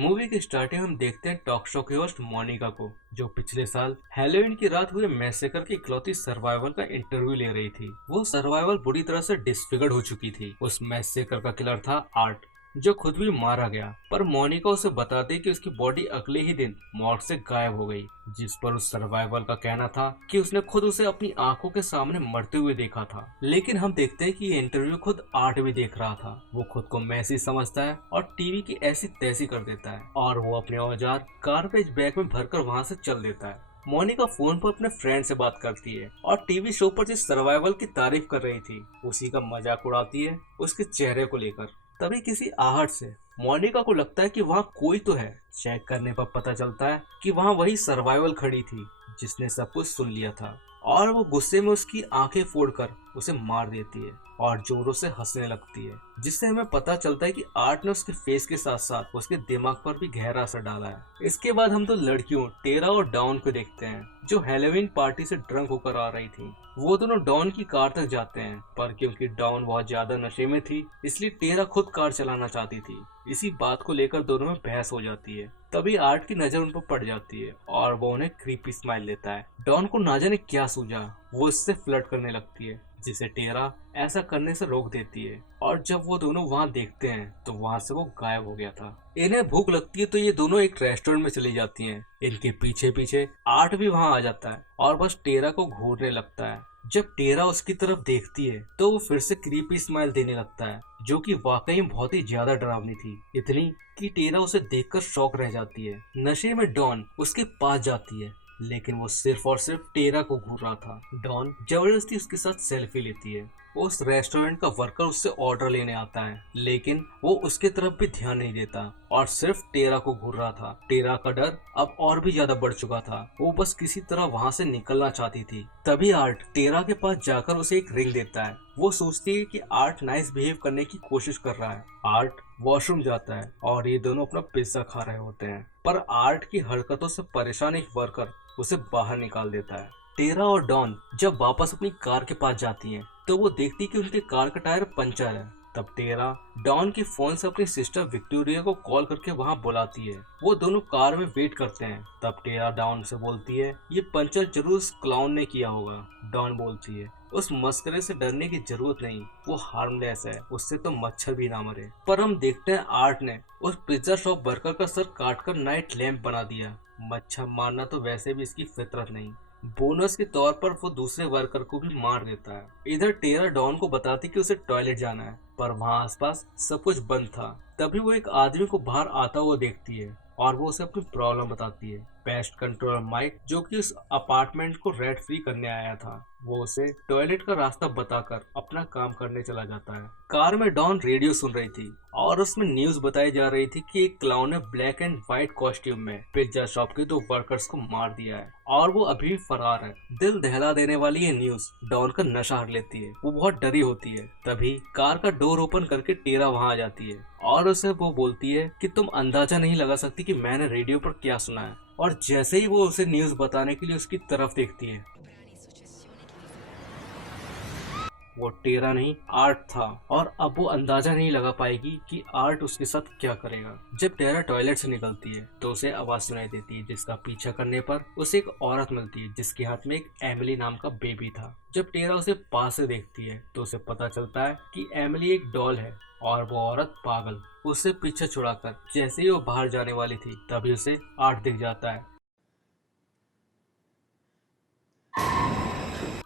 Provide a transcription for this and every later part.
Movie की starting हम देखते हैं टॉक शो की होस्ट मोनिका को, जो पिछले साल हैलोवीन की रात हुए मैसेकर की इकलौती सर्वाइवल का इंटरव्यू ले रही थी। वो सर्वाइवल बुरी तरह से डिसफिगर्ड हो चुकी थी। उस मैसेकर का किलर था आर्ट, जो खुद भी मारा गया। पर मोनिका उसे बताती कि उसकी बॉडी अगले ही दिन मॉर्ग से गायब हो गई, जिस पर उस सर्वाइवल का कहना था कि उसने खुद उसे अपनी आंखों के सामने मरते हुए देखा था। लेकिन हम देखते हैं कि ये इंटरव्यू खुद आर्ट भी देख रहा था। वो खुद को मैसी समझता है और टीवी की ऐसी तैसी कर देता है, और वो अपने औजार गार्बेज बैग में भरकर वहाँ से चल देता है। मोनिका फोन पर अपने फ्रेंड से बात करती है और टीवी शो पर जिस सर्वाइवल की तारीफ कर रही थी उसी का मजाक उड़ाती है उसके चेहरे को लेकर। तभी किसी आहट से मोनिका को लगता है कि वहाँ कोई तो है। चेक करने पर पता चलता है कि वहाँ वही सर्वाइवल खड़ी थी जिसने सब कुछ सुन लिया था, और वो गुस्से में उसकी आंखें फोड़कर उसे मार देती है और जोरों से हंसने लगती है, जिससे हमें पता चलता है कि आर्ट ने उसके फेस के साथ साथ उसके दिमाग पर भी गहरा असर डाला है। इसके बाद हम दो लड़कियों टेरा और डॉन को देखते हैं, जो हैलोवीन पार्टी से ड्रंक होकर आ रही थी। वो दोनों डॉन की कार तक जाते हैं, पर क्योंकि डॉन बहुत ज्यादा नशे में थी इसलिए टेरा खुद कार चलाना चाहती थी। इसी बात को लेकर दोनों में बहस हो जाती है। तभी आर्ट की नजर उन पर पड़ जाती है और वो उन्हें क्रीपी स्माइल देता है। डॉन को ना जाने क्या सूझा, वो इससे फ्लर्ट करने लगती है, जिसे टेरा ऐसा करने से रोक देती है। और जब वो दोनों वहाँ देखते हैं तो वहाँ से वो गायब हो गया था। इन्हें भूख लगती है तो ये दोनों एक रेस्टोरेंट में चली जाती हैं। इनके पीछे पीछे आर्ट भी वहाँ आ जाता है और बस टेरा को घूरने लगता है। जब टेरा उसकी तरफ देखती है तो वो फिर से क्रीपी स्माइल देने लगता है, जो कि वाकई में बहुत ही ज्यादा डरावनी थी, इतनी कि टेरा उसे देखकर शॉक रह जाती है। नशे में डॉन उसके पास जाती है, लेकिन वो सिर्फ और सिर्फ टेरा को घूर रहा था। डॉन जबरदस्ती उसके साथ सेल्फी लेती है। उस रेस्टोरेंट का वर्कर उससे ऑर्डर लेने आता है, लेकिन वो उसके तरफ भी ध्यान नहीं देता और सिर्फ टेरा को घूर रहा था। टेरा का डर अब और भी ज्यादा बढ़ चुका था। वो बस किसी तरह वहाँ से निकलना चाहती थी। तभी आर्ट टेरा के पास जाकर उसे एक रिंग देता है। वो सोचती है कि आर्ट नाइस बिहेव करने की कोशिश कर रहा है। आर्ट वॉशरूम जाता है और ये दोनों अपना पिज्जा खा रहे होते हैं, पर आर्ट की हरकतों से परेशान एक वर्कर उसे बाहर निकाल देता है। टेरा और डॉन जब वापस अपनी कार के पास जाती हैं तो वो देखती कि उनके कार का टायर पंचर है। तब टेरा डॉन के फोन से अपनी सिस्टर विक्टोरिया को कॉल करके वहां बुलाती है। वो दोनों कार में वेट करते हैं। तब टेरा डॉन से बोलती है ये पंचर जरूर उस क्लाउन ने किया होगा। डॉन बोलती है उस मस्करे से डरने की जरूरत नहीं, वो हार्मलेस है, उससे तो मच्छर भी ना मरे। पर हम देखते हैं आर्ट ने उस पिज्जा शॉप वर्कर का सर काटकर नाइट लैंप बना दिया। मच्छर मारना तो वैसे भी इसकी फितरत नहीं। बोनस के तौर पर वो दूसरे वर्कर को भी मार देता है। इधर टेरा डॉन को बताती कि उसे टॉयलेट जाना है, पर वहाँ आसपास सब कुछ बंद था। तभी वो एक आदमी को बाहर आता हुआ देखती है और वो उसे अपनी प्रॉब्लम बताती है। पेस्ट कंट्रोलर माइक, जो कि उस अपार्टमेंट को रेंट फ्री करने आया था, वो उसे टॉयलेट का रास्ता बताकर अपना काम करने चला जाता है। कार में डॉन रेडियो सुन रही थी और उसमें न्यूज बताई जा रही थी कि एक क्लाउन ने ब्लैक एंड व्हाइट कॉस्ट्यूम में पिज्जा शॉप के 2 वर्कर्स को मार दिया है और वो अभी भी फरार है। दिल दहला देने वाली ये न्यूज डॉन का नशा हर लेती है। वो बहुत डरी होती है। तभी कार का डोर ओपन करके टेरा वहाँ आ जाती है और उसे वो बोलती है कि तुम अंदाजा नहीं लगा सकती कि मैंने रेडियो पर क्या सुना है। और जैसे ही वो उसे न्यूज बताने के लिए उसकी तरफ देखती है, वो टेरा नहीं आर्ट था, और अब वो अंदाजा नहीं लगा पाएगी कि आर्ट उसके साथ क्या करेगा। जब टेरा टॉयलेट से निकलती है तो उसे आवाज सुनाई देती है, जिसका पीछा करने पर उसे एक औरत मिलती है जिसके हाथ में एक एमिली नाम का बेबी था। जब टेरा उसे पास से देखती है तो उसे पता चलता है कि एमिली एक डॉल है और वो औरत पागल। उससे पीछे छुड़ाकर जैसे ही वो बाहर जाने वाली थी तभी उसे आर्ट दिख जाता है।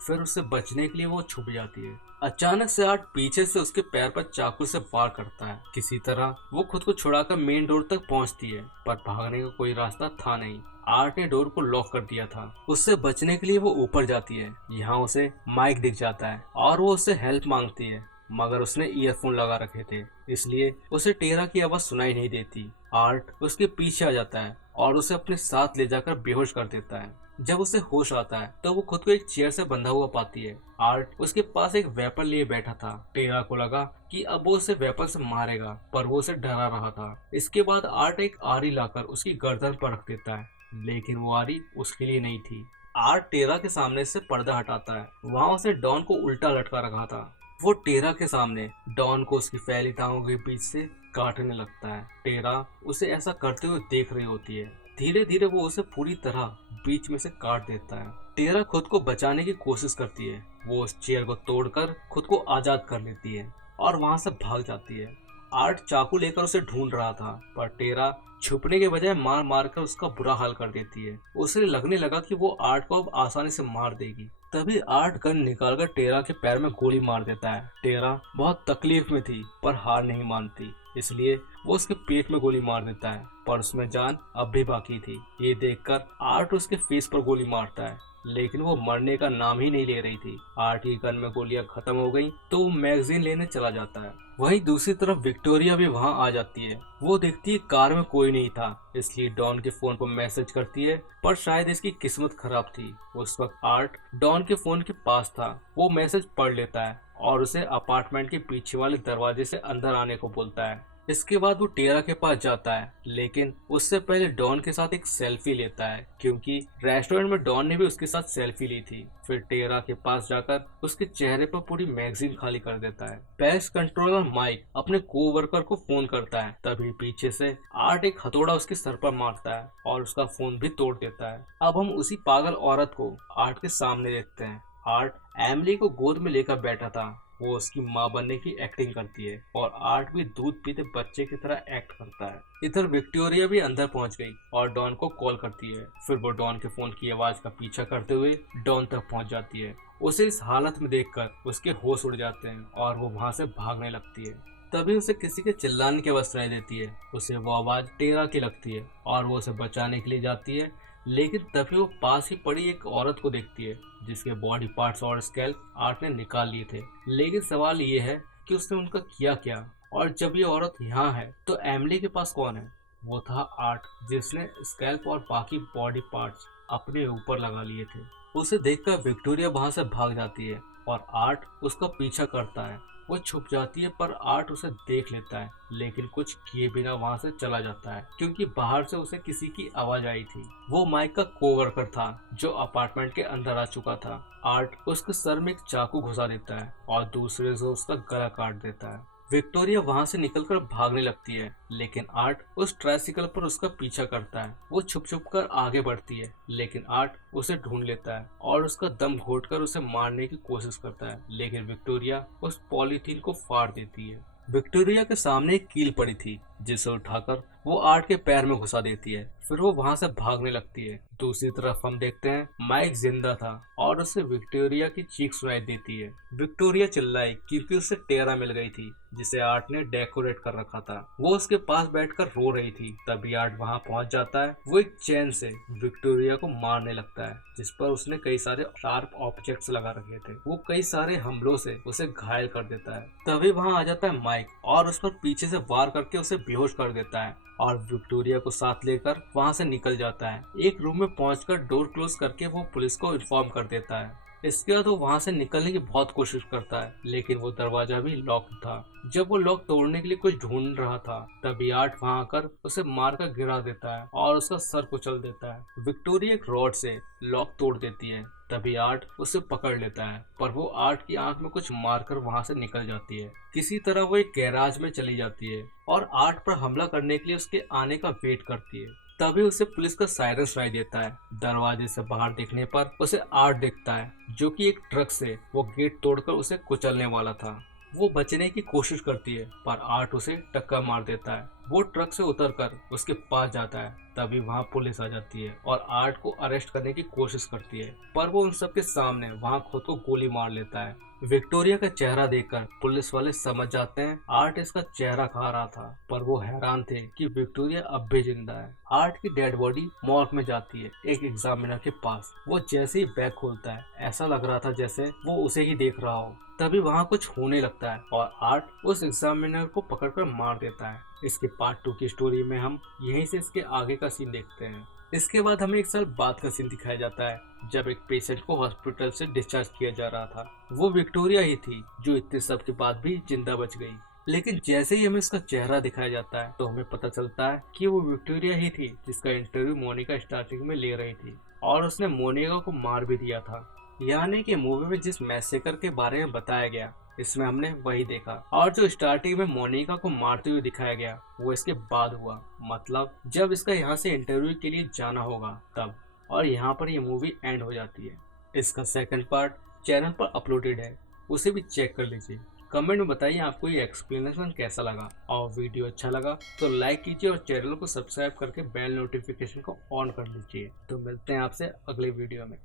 फिर उससे बचने के लिए वो छुप जाती है। अचानक से आर्ट पीछे से उसके पैर पर चाकू से वार करता है। किसी तरह वो खुद को छुड़ाकर मेन डोर तक पहुंचती है, पर भागने का कोई रास्ता था नहीं। आर्ट ने डोर को लॉक कर दिया था। उससे बचने के लिए वो ऊपर जाती है। यहाँ उसे माइक दिख जाता है और वो उससे हेल्प मांगती है, मगर उसने ईयरफोन लगा रखे थे इसलिए उसे टेरा की आवाज सुनाई नहीं देती। आर्ट उसके पीछे आ जाता है और उसे अपने साथ ले जाकर बेहोश कर देता है। जब उसे होश आता है तो वो खुद को एक चेयर से बंधा हुआ पाती है। आर्ट उसके पास एक वेपन लिए बैठा था। टेरा को लगा कि अब वो उसे वेपन से मारेगा, पर वो उसे डरा रहा था। इसके बाद आर्ट एक आरी लाकर उसकी गर्दन पर रख देता है, लेकिन वो आरी उसके लिए नहीं थी। आर्ट टेरा के सामने से पर्दा हटाता है। वहाँ उसे डॉन को उल्टा लटका रखा था। वो टेरा के सामने डॉन को उसकी फैली टांगों के बीच से काटने लगता है। टेरा उसे ऐसा करते हुए देख रही होती है। धीरे धीरे वो उसे पूरी तरह बीच में से काट देता है। टेरा खुद को बचाने की कोशिश करती है। वो उस चेयर को तोड़कर खुद को आजाद कर लेती है और वहां से भाग जाती है। आर्ट चाकू लेकर उसे ढूंढ रहा था, पर टेरा छुपने के बजाय मार मार कर उसका बुरा हाल कर देती है। उसे लगने लगा कि वो आर्ट को अब आसानी से मार देगी। तभी आर्ट गन निकालकर टेरा के पैर में गोली मार देता है। टेरा बहुत तकलीफ में थी पर हार नहीं मानती, इसलिए वो उसके पेट में गोली मार देता है, पर उसमें जान अब भी बाकी थी। ये देखकर आर्ट उसके फेस पर गोली मारता है, लेकिन वो मरने का नाम ही नहीं ले रही थी। आर्ट की गन में गोलियां खत्म हो गई तो वो मैगजीन लेने चला जाता है। वहीं दूसरी तरफ विक्टोरिया भी वहां आ जाती है। वो देखती है कार में कोई नहीं था, इसलिए डॉन के फोन पर मैसेज करती है, पर शायद इसकी किस्मत खराब थी। उस वक्त आर्ट डॉन के फोन के पास था। वो मैसेज पढ़ लेता है और उसे अपार्टमेंट के पीछे वाले दरवाजे से अंदर आने को बोलता है। इसके बाद वो टेरा के पास जाता है, लेकिन उससे पहले डॉन के साथ एक सेल्फी लेता है, क्योंकि रेस्टोरेंट में डॉन ने भी उसके साथ सेल्फी ली थी। फिर टेरा के पास जाकर उसके चेहरे पर पूरी मैगजीन खाली कर देता है। पेस्ट कंट्रोलर माइक अपने कोवर्कर को फोन करता है, तभी पीछे से आर्ट एक हथौड़ा उसके सर पर मारता है और उसका फोन भी तोड़ देता है। अब हम उसी पागल औरत को आर्ट के सामने देखते हैं। आर्ट एमिली को गोद में लेकर बैठा था। वो उसकी माँ बनने की एक्टिंग करती है और आर्ट भी दूध पीते बच्चे की तरह एक्ट करता है। इधर विक्टोरिया भी अंदर पहुंच गई और डॉन को कॉल करती है। फिर वो डॉन के फोन की आवाज का पीछा करते हुए डॉन तक पहुंच जाती है। उसे इस हालत में देखकर उसके होश उड़ जाते हैं और वो वहां से भागने लगती है। तभी उसे किसी के चिल्लाने की आवाज सुनाई देती है। उसे वो आवाज टेरा की लगती है और वो उसे बचाने के लिए जाती है, लेकिन तभी वो पास ही पड़ी एक औरत को देखती है जिसके बॉडी पार्ट्स और स्कैल्प आर्ट ने निकाल लिए थे। लेकिन सवाल ये है कि उसने उनका किया क्या, और जब ये औरत यहाँ है तो एमिली के पास कौन है? वो था आर्ट, जिसने स्कैल्प और बाकी बॉडी पार्ट्स अपने ऊपर लगा लिए थे। उसे देखकर विक्टोरिया वहां से भाग जाती है और आर्ट उसका पीछा करता है। वो छुप जाती है पर आर्ट उसे देख लेता है, लेकिन कुछ किए बिना वहां से चला जाता है, क्योंकि बाहर से उसे किसी की आवाज आई थी। वो माइक का कोवर्कर था जो अपार्टमेंट के अंदर आ चुका था। आर्ट उसके सर में एक चाकू घुसा देता है और दूसरे से उसका गला काट देता है। विक्टोरिया वहां से निकलकर भागने लगती है, लेकिन आर्ट उस ट्राइसिकल पर उसका पीछा करता है। वो छुप छुप कर आगे बढ़ती है, लेकिन आर्ट उसे ढूंढ लेता है और उसका दम घोटकर उसे मारने की कोशिश करता है, लेकिन विक्टोरिया उस पॉलीथीन को फाड़ देती है। विक्टोरिया के सामने एक कील पड़ी थी, जिसे उठाकर वो आर्ट के पैर में घुसा देती है। फिर वो वहां से भागने लगती है। दूसरी तरफ हम देखते हैं माइक जिंदा था और उसे विक्टोरिया की चीख सुनाई देती है। विक्टोरिया चिल्लाई क्योंकि उसे टेरा मिल गई थी जिसे आर्ट ने डेकोरेट कर रखा था। वो उसके पास बैठकर रो रही थी। तभी आर्ट वहां पहुंच जाता है। वो एक चैन से विक्टोरिया को मारने लगता है, जिस पर उसने कई सारे शार्प ऑब्जेक्ट्स लगा रखे थे। वो कई सारे हमलों से उसे घायल कर देता है। तभी वहां आ जाता है माइक और उस पर पीछे से वार करके उसे बेहोश कर देता है और विक्टोरिया को साथ लेकर वहां से निकल जाता है। एक रूम में पहुंचकर डोर क्लोज करके वो पुलिस को इन्फॉर्म कर देता है। इसके बाद वो वहां से निकलने की बहुत कोशिश करता है, लेकिन वो दरवाजा भी लॉक था। जब वो लॉक तोड़ने के लिए कुछ ढूंढ रहा था, तभी आर्ट वहां आकर उसे मारकर गिरा देता है और उसका सर कुचल देता है। विक्टोरिया एक रॉड से लॉक तोड़ देती है। तभी आर्ट उसे पकड़ लेता है, पर वो आर्ट की आंख में कुछ मारकर वहां से निकल जाती है। किसी तरह वो एक गैराज में चली जाती है और आर्ट पर हमला करने के लिए उसके आने का वेट करती है। तभी उसे पुलिस का सायरन सुनाई देता है। दरवाजे से बाहर देखने पर उसे आर्ट दिखता है, जो कि एक ट्रक से वो गेट तोड़कर उसे कुचलने वाला था। वो बचने की कोशिश करती है, पर आर्ट उसे टक्कर मार देता है। वो ट्रक से उतरकर उसके पास जाता है। तभी वहां पुलिस आ जाती है और आर्ट को अरेस्ट करने की कोशिश करती है, पर वो उन सबके सामने वहां खुद को गोली मार लेता है। विक्टोरिया का चेहरा देखकर पुलिस वाले समझ जाते हैं आर्ट इसका चेहरा खा रहा था, पर वो हैरान थे कि विक्टोरिया अब भी जिंदा है। आर्ट की डेड बॉडी मॉर्ग में जाती है एक एग्जामिनर के पास। वो जैसे ही बैग खोलता है, ऐसा लग रहा था जैसे वो उसे ही देख रहा हो। तभी वहाँ कुछ होने लगता है और आर्ट उस एग्जामिनर को पकड़कर मार देता है। इसके पार्ट 2 की स्टोरी में हम यहीं से इसके आगे का सीन देखते हैं। इसके बाद हमें एक साल बाद का सीन दिखाया जाता है, जब एक पेशेंट को हॉस्पिटल से डिस्चार्ज किया जा रहा था। वो विक्टोरिया ही थी जो इतने सब के बाद भी जिंदा बच गई। लेकिन जैसे ही हमें इसका चेहरा दिखाया जाता है तो हमें पता चलता है कि वो विक्टोरिया ही थी जिसका इंटरव्यू मोनिका स्टार्टिंग में ले रही थी और उसने मोनिका को मार भी दिया था। यानी कि मूवी में जिस मैसेकर के बारे में बताया गया, इसमें हमने वही देखा। और जो स्टार्टिंग में मोनिका को मारते हुए दिखाया गया वो इसके बाद हुआ, मतलब जब इसका यहाँ से इंटरव्यू के लिए जाना होगा तब। और यहाँ पर ये मूवी एंड हो जाती है। इसका सेकंड पार्ट चैनल पर अपलोडेड है, उसे भी चेक कर लीजिए। कमेंट में बताइए आपको ये एक्सप्लेनेशन कैसा लगा, और वीडियो अच्छा लगा तो लाइक कीजिए और चैनल को सब्सक्राइब करके बेल नोटिफिकेशन को ऑन कर लीजिए। तो मिलते हैं आपसे अगले वीडियो में।